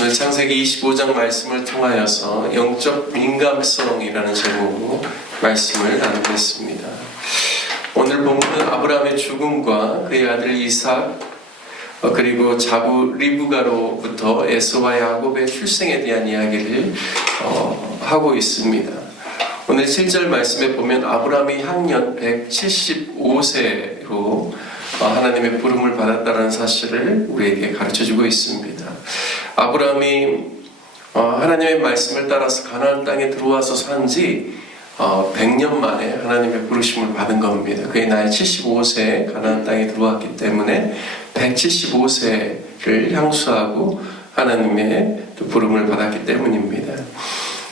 오늘 창세기 25장 말씀을 통하여서 영적 민감성이라는 제목으로 말씀을 나누겠습니다. 오늘 본문은 아브라함의 죽음과 그의 아들 이삭 그리고 자부 리브가로부터 에서와 야곱의 출생에 대한 이야기를 하고 있습니다. 오늘 7절 말씀에 보면 아브라함이 향년 175세로 하나님의 부름을 받았다는 사실을 우리에게 가르쳐주고 있습니다. 아브라함이 하나님의 말씀을 따라서 가나안 땅에 들어와서 산지 100년 만에 하나님의 부르심을 받은 겁니다. 그의 나이 75세에 가나안 땅에 들어왔기 때문에 175세를 향수하고 하나님의 부름을 받았기 때문입니다.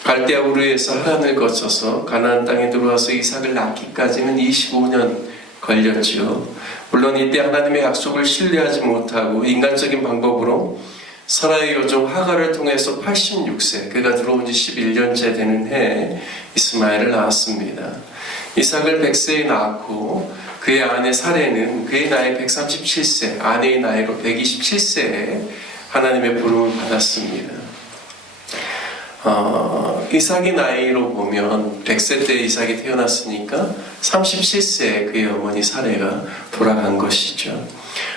갈대아 우르에서 하란을 거쳐서 가나안 땅에 들어와서 이삭을 낳기까지는 25년 걸렸죠. 물론 이때 하나님의 약속을 신뢰하지 못하고 인간적인 방법으로 사라의 여종 하갈을 통해서 86세, 그가 들어온 지 11년째 되는 해에 이스마엘을 낳았습니다. 이삭을 100세에 낳았고 그의 아내 사레는 그의 나이 137세, 아내의 나이로 127세에 하나님의 부름을 받았습니다. 이삭의 나이로 보면 100세 때 이삭이 태어났으니까 37세에 그의 어머니 사레가 돌아간 것이죠.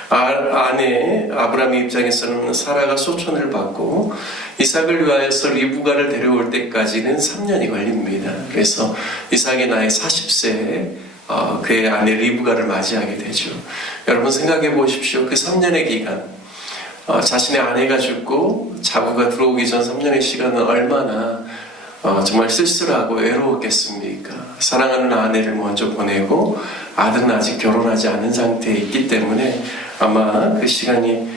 아내 아브라함의 입장에서는 사라가 소천을 받고 이삭을 위하여서 리브가를 데려올 때까지는 3년이 걸립니다. 그래서 이삭의 나이 40세에 그의 아내 리브가를 맞이하게 되죠. 여러분 생각해 보십시오. 그 3년의 기간, 자신의 아내가 죽고 자부가 들어오기 전 3년의 시간은 얼마나 정말 쓸쓸하고 외로웠겠습니까? 사랑하는 아내를 먼저 보내고 아들은 아직 결혼하지 않은 상태에 있기 때문에 아마 그 시간이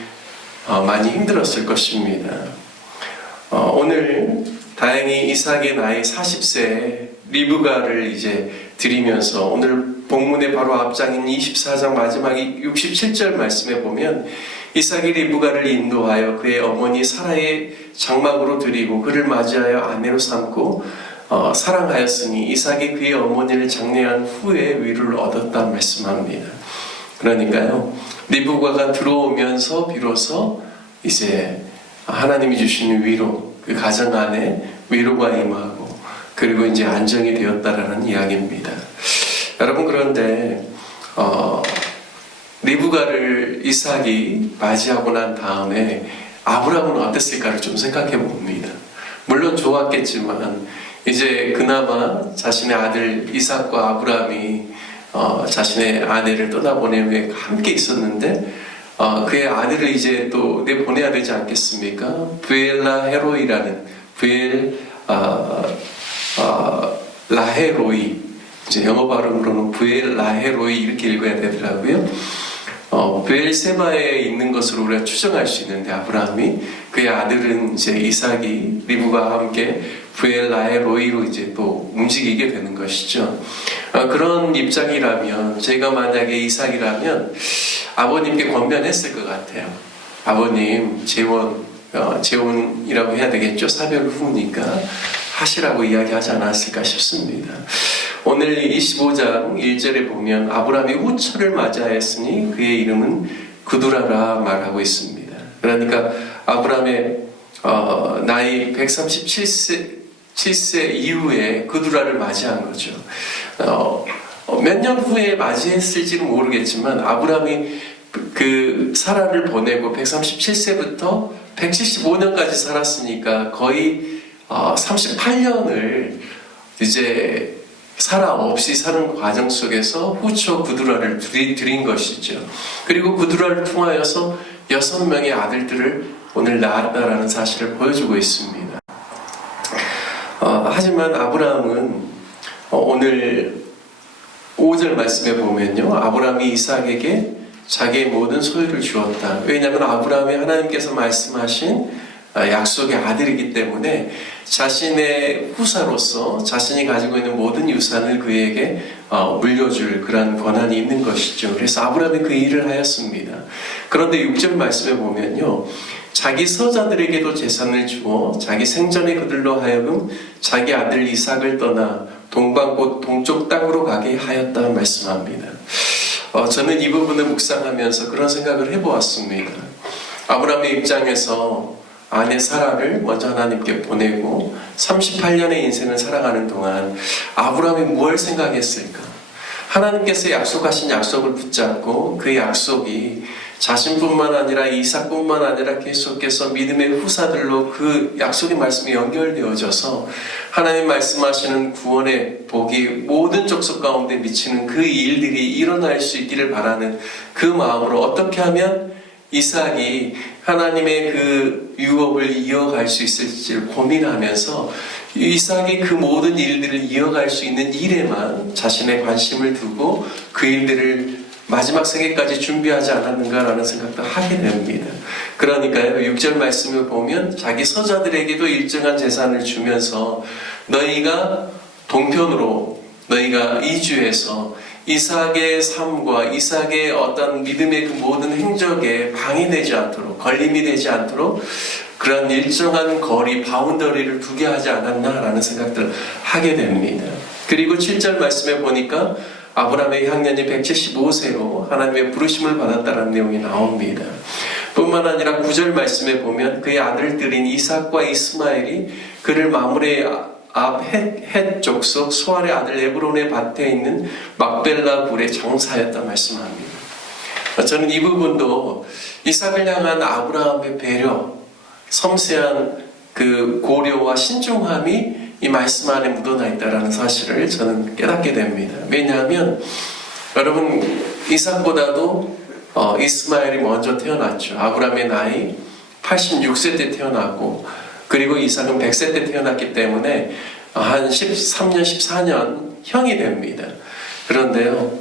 많이 힘들었을 것입니다. 오늘 다행히 이삭의 나이 40세에 리브가를 이제 드리면서 오늘 본문의 바로 앞장인 24장 마지막 67절 말씀에 보면 이삭이 리브가를 인도하여 그의 어머니 사라의 장막으로 드리고 그를 맞이하여 아내로 삼고 사랑하였으니 이삭이 그의 어머니를 장례한 후에 위로를 얻었다 말씀합니다. 그러니까요, 리브가가 들어오면서 비로소 이제 하나님이 주시는 위로, 그 가정 안에 위로가 임하고 그리고 이제 안정이 되었다라는 이야기입니다. 여러분, 그런데 리브가를 이삭이 맞이하고 난 다음에 아브라함은 어땠을까를 좀 생각해 봅니다. 물론 좋았겠지만 이제 그나마 자신의 아들 이삭과 아브라함이 자신의 아내를 떠나보낸 후에 함께 있었는데 그의 아들을 이제 또 내보내야 되지 않겠습니까? 부엘라 헤로이라는 라헤로이, 이제 영어 발음으로는 부엘라헤로이 이렇게 읽어야 되더라고요. 부엘세바에 있는 것으로 우리가 추정할 수 있는데 아브라함이 그의 아들은 이제 이삭이 리브가와 함께 부엘라헤로이로 이제 또 움직이게 되는 것이죠. 그런 입장이라면 제가 만약에 이삭이라면 아버님께 권면했을 것 같아요. 아버님 재혼이라고 해야 되겠죠. 사별 후니까 하시라고 이야기하지 않았을까 싶습니다. 오늘 25장 1절에 보면 아브라함이 후처를 맞이하였으니 그의 이름은 그두라라 말하고 있습니다. 그러니까 아브라함의 나이 137세 이후에 그두라를 맞이한 거죠. 몇 년 후에 맞이했을지는 모르겠지만 아브라함이 그 사라를 보내고 137세부터 175년까지 살았으니까 거의 38년을 이제 사라 없이 사는 과정 속에서 후처 구두라를 드린 것이죠. 그리고 구두라를 통하여서 6명의 아들들을 오늘 낳았다라는 사실을 보여주고 있습니다. 하지만 아브라함은 오늘 5절 말씀에 보면요, 아브라함이 이삭에게 자기의 모든 소유를 주었다. 왜냐하면 아브라함이 하나님께서 말씀하신 약속의 아들이기 때문에 자신의 후사로서 자신이 가지고 있는 모든 유산을 그에게 물려줄 그런 권한이 있는 것이죠. 그래서 아브라함이 그 일을 하였습니다. 그런데 6절 말씀에 보면요, 자기 서자들에게도 재산을 주어 자기 생전에 그들로 하여금 자기 아들 이삭을 떠나 동방꽃 동쪽 땅으로 가게 하였다 말씀합니다. 저는 이 부분을 묵상하면서 그런 생각을 해보았습니다. 아브라함의 입장에서 아내 사라를 먼저 하나님께 보내고 38년의 인생을 살아가는 동안 아브라함이 무엇을 생각했을까? 하나님께서 약속하신 약속을 붙잡고 그 약속이 자신뿐만 아니라 이삭뿐만 아니라 계속해서 믿음의 후사들로 그 약속의 말씀이 연결되어져서 하나님 말씀하시는 구원의 복이 모든 족속 가운데 미치는 그 일들이 일어날 수 있기를 바라는 그 마음으로 어떻게 하면 이삭이 하나님의 그 유업을 이어갈 수 있을지를 고민하면서 이삭이 그 모든 일들을 이어갈 수 있는 일에만 자신의 관심을 두고 그 일들을 마지막 생애까지 준비하지 않았는가라는 생각도 하게 됩니다. 그러니까요, 6절 말씀을 보면 자기 서자들에게도 일정한 재산을 주면서 너희가 동편으로 너희가 이주해서 이삭의 삶과 이삭의 어떤 믿음의 그 모든 행적에 방해되지 않도록, 걸림이 되지 않도록 그런 일정한 거리, 바운더리를 두게 하지 않았나라는 생각들을 하게 됩니다. 그리고 7절 말씀에 보니까 아브라함의 향년이 175세로 하나님의 부르심을 받았다는 내용이 나옵니다. 뿐만 아니라 9절 말씀에 보면 그의 아들들인 이삭과 이스마엘이 그를 마므레 앞 헷 족속 수알의 아들 에브론의 밭에 있는 막벨라 굴에 장사였다 말씀합니다. 저는 이 부분도 이삭을 향한 아브라함의 배려, 섬세한 그 고려와 신중함이 이 말씀 안에 묻어나 있다는 사실을 저는 깨닫게 됩니다. 왜냐하면 여러분 이삭보다도 이스마엘이 먼저 태어났죠. 아브라함의 나이 86세 때 태어났고 그리고 이삭은 100세 때 태어났기 때문에 한 13년, 14년 형이 됩니다. 그런데요,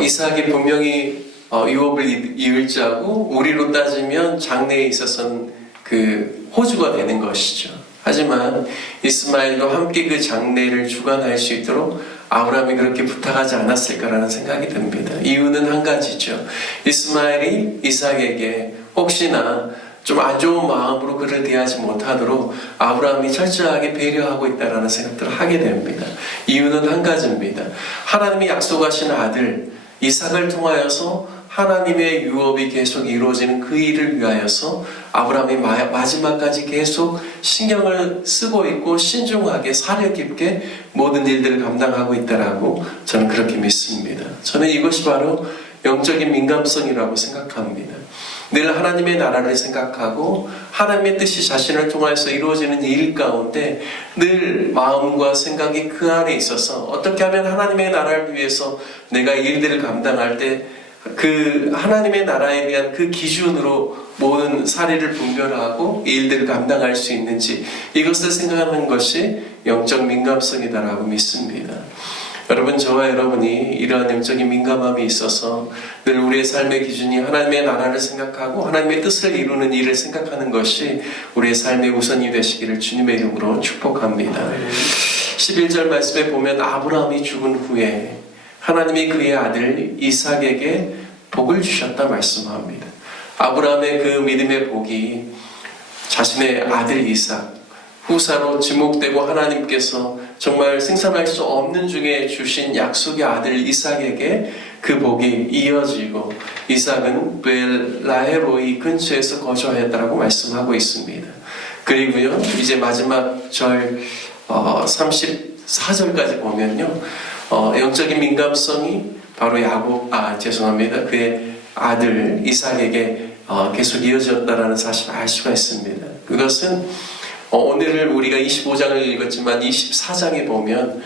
이삭이 분명히 유업을 이을 자고 우리로 따지면 장래에 있어서는 그 호주가 되는 것이죠. 하지만 이스마엘도 함께 그 장래를 주관할 수 있도록 아브라함이 그렇게 부탁하지 않았을까라는 생각이 듭니다. 이유는 한 가지죠. 이스마엘이 이삭에게 혹시나 좀 안 좋은 마음으로 그를 대하지 못하도록 아브라함이 철저하게 배려하고 있다는 생각들을 하게 됩니다. 이유는 한 가지입니다. 하나님이 약속하신 아들 이삭을 통하여서 하나님의 유업이 계속 이루어지는 그 일을 위하여서 아브라함이 마지막까지 계속 신경을 쓰고 있고 신중하게 사려 깊게 모든 일들을 감당하고 있다라고 저는 그렇게 믿습니다. 저는 이것이 바로 영적인 민감성이라고 생각합니다. 늘 하나님의 나라를 생각하고 하나님의 뜻이 자신을 통해서 이루어지는 일 가운데 늘 마음과 생각이 그 안에 있어서 어떻게 하면 하나님의 나라를 위해서 내가 일들을 감당할 때 그 하나님의 나라에 대한 그 기준으로 모든 사례를 분별하고 일들을 감당할 수 있는지 이것을 생각하는 것이 영적 민감성이다라고 믿습니다. 여러분, 저와 여러분이 이러한 영적인 민감함이 있어서 늘 우리의 삶의 기준이 하나님의 나라를 생각하고 하나님의 뜻을 이루는 일을 생각하는 것이 우리의 삶의 우선이 되시기를 주님의 이름으로 축복합니다. 11절 말씀에 보면 아브라함이 죽은 후에 하나님이 그의 아들 이삭에게 복을 주셨다 말씀합니다. 아브라함의 그 믿음의 복이 자신의 아들 이삭 후사로 지목되고 하나님께서 정말 생산할 수 없는 중에 주신 약속의 아들 이삭에게 그 복이 이어지고 이삭은 벨라헤로이 근처에서 거주하였다라고 말씀하고 있습니다. 그리고요 이제 마지막 절 34절까지 보면요 영적인 민감성이 바로 그의 아들 이삭에게 계속 이어졌다라는 사실을 알 수가 있습니다. 그것은 오늘 우리가 25장을 읽었지만 24장에 보면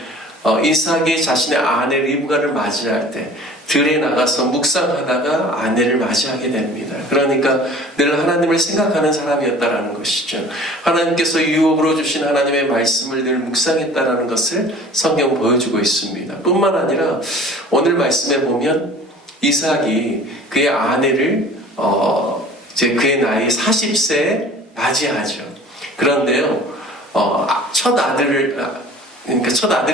이삭이 자신의 아내 리브가를 맞이할 때 들에 나가서 묵상하다가 아내를 맞이하게 됩니다. 그러니까 늘 하나님을 생각하는 사람이었다라는 것이죠. 하나님께서 유업으로 주신 하나님의 말씀을 늘 묵상했다라는 것을 성경 보여주고 있습니다. 뿐만 아니라 오늘 말씀에 보면 이삭이 그의 아내를 이제 그의 나이 40세에 맞이하죠. 그런데요, 첫 아들이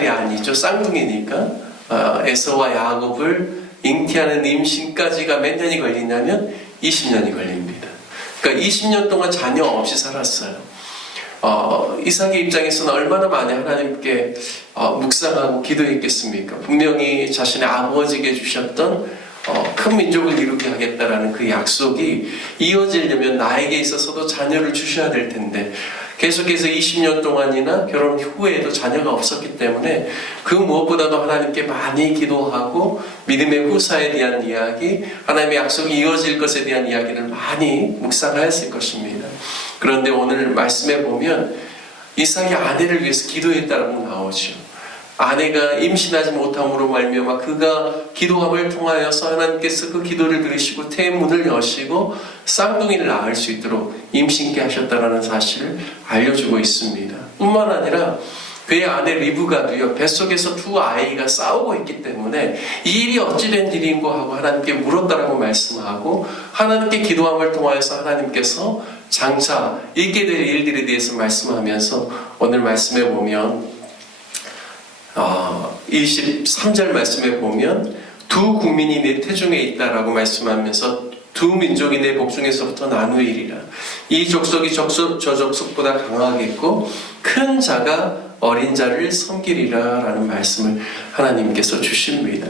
아니죠. 쌍둥이니까 에서와 야곱을 잉태하는 임신까지가 몇 년이 걸리냐면 20년이 걸립니다. 그러니까 20년 동안 자녀 없이 살았어요. 이삭의 입장에서는 얼마나 많이 하나님께 묵상하고 기도했겠습니까? 분명히 자신의 아버지에게 주셨던 큰 민족을 이루게 하겠다라는 그 약속이 이어지려면 나에게 있어서도 자녀를 주셔야 될 텐데 계속해서 20년 동안이나 결혼 후에도 자녀가 없었기 때문에 그 무엇보다도 하나님께 많이 기도하고 믿음의 후사에 대한 이야기, 하나님의 약속이 이어질 것에 대한 이야기를 많이 묵상하였을 것입니다. 그런데 오늘 말씀에 보면 이삭이 아내를 위해서 기도했다고 나오죠. 아내가 임신하지 못함으로 말미암아 그가 기도함을 통하여서 하나님께서 그 기도를 들으시고 태문을 여시고 쌍둥이를 낳을 수 있도록 임신케 하셨다는 사실을 알려주고 있습니다. 뿐만 아니라 그의 아내 리브가도요, 뱃속에서 두 아이가 싸우고 있기 때문에 이 일이 어찌된 일인고 하고 하나님께 물었다라고 말씀하고 하나님께 기도함을 통하여서 하나님께서 장차 있게 될 일들에 대해서 말씀하면서 오늘 말씀에 보면 23절 말씀에 보면 두 국민이 내 태중에 있다라고 말씀하면서 두 민족이 내 복중에서부터 나누이리라. 이 족속이 저 족속보다 강하겠고 큰 자가 어린 자를 섬기리라 라는 말씀을 하나님께서 주십니다.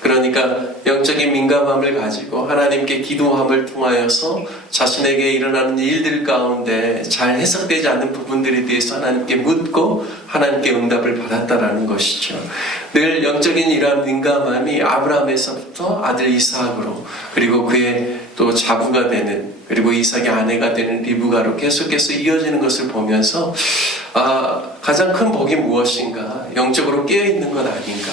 그러니까 영적인 민감함을 가지고 하나님께 기도함을 통하여서 자신에게 일어나는 일들 가운데 잘 해석되지 않는 부분들에 대해서 하나님께 묻고 하나님께 응답을 받았다라는 것이죠. 늘 영적인 이러한 민감함이 아브라함에서부터 아들 이삭으로 그리고 그의 또 자부가 되는 그리고 이삭의 아내가 되는 리브가로 계속해서 이어지는 것을 보면서 가장 큰 복이 무엇인가? 영적으로 깨어있는 것 아닌가?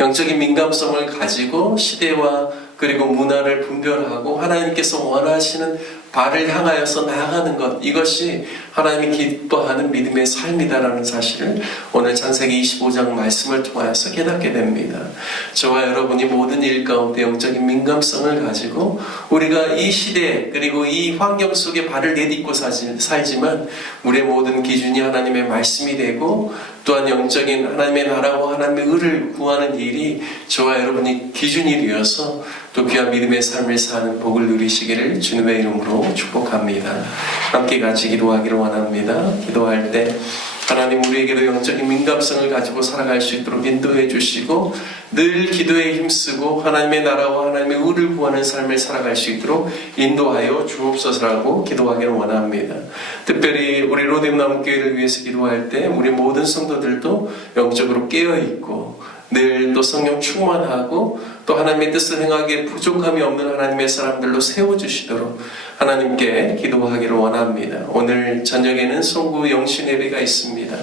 영적인 민감성을 가지고 시대와 그리고 문화를 분별하고 하나님께서 원하시는 바를 향하여서 나아가는 것, 이것이 하나님이 기뻐하는 믿음의 삶이다라는 사실을 오늘 창세기 25장 말씀을 통하여서 깨닫게 됩니다. 저와 여러분이 모든 일 가운데 영적인 민감성을 가지고 우리가 이 시대 그리고 이 환경 속에 발을 내딛고 살지만 우리의 모든 기준이 하나님의 말씀이 되고 또한 영적인 하나님의 나라와 하나님의 의를 구하는 일이 저와 여러분이 기준이 되어서 또 귀한 믿음의 삶을 사는 복을 누리시기를 주님의 이름으로 축복합니다. 함께 같이 기도하기를 원합니다. 기도할 때 하나님 우리에게도 영적인 민감성을 가지고 살아갈 수 있도록 인도해 주시고 늘 기도에 힘쓰고 하나님의 나라와 하나님의 의를 구하는 삶을 살아갈 수 있도록 인도하여 주옵소서라고 기도하기를 원합니다. 특별히 우리 로뎀나무교회를 위해서 기도할 때 우리 모든 성도들도 영적으로 깨어있고 늘 또 성령 충만하고 또 하나님의 뜻을 행하기에 부족함이 없는 하나님의 사람들로 세워주시도록 하나님께 기도하기를 원합니다. 오늘 저녁에는 송구 영신 예배가 있습니다.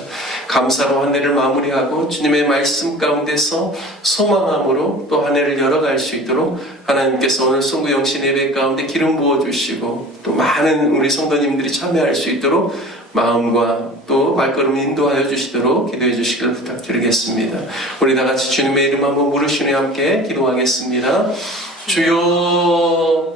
감사로 한 해를 마무리하고 주님의 말씀 가운데서 소망함으로 또 한 해를 열어갈 수 있도록 하나님께서 오늘 송구 영신 예배 가운데 기름 부어주시고 또 많은 우리 성도님들이 참여할 수 있도록 마음과 또 발걸음 인도하여 주시도록 기도해 주시길 부탁드리겠습니다. 우리 다 같이 주님의 이름 한번 부르시며 함께 기도하겠습니다. 주여